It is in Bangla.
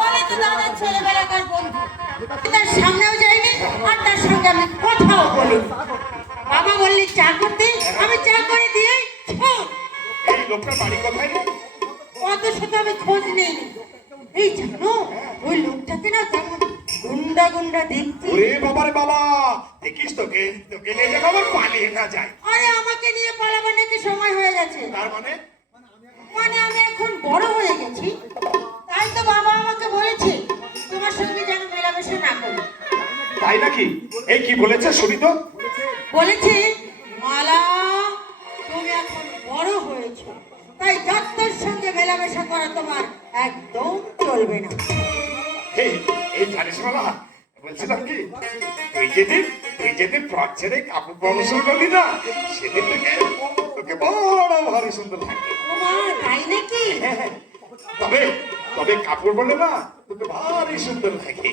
বলে তো দাদার ছেলেবেলাকার বন্ধু, তার সামনেও যাইনি আর তার সঙ্গে আমি কথাও বলি। বাবা বললি চা করতে, আমি চা করে দিয়ে এই লোকটার বাড়ি কোথায় রে? অত সাথে আমি খোঁজ নেই। এই জানো ওই লোকটাকে না তেমন গুন্ডা গুন্ডা দেখতে। ওরে বাবা রে বাবা, দেখিস তোকে তোকে নিয়ে যেন আবার পালিয়ে না যায়। আরে আমাকে নিয়ে পালাবার নাকি সময় হয়ে গেছে। তার মানে মানে আমি এখন বড় হয়ে গেছি, তাই তো বাবা আমাকে বলেছে তোমার সঙ্গে যেন মেলামেশা না করি। তাই নাকি? এই কি বলেছে শুনি তো। বলেছে মালা তুমি এখন বড় হয়েছো, তাই ডাক্তার সঙ্গে মেলামেশা করা তোমার একদম চলবে না। এই এই জানিস মালা, বলছিলাম কি, তুই যেদিন ফ্রক ছেড়ে কাপড় পরা শুরু করলি না, সেদিন থেকে তোকে বড় ভারী সুন্দর থাকে। ও মা, তাই নাকি? তবে তবে কাপড় বলে না তোকে ভারী সুন্দর থাকে।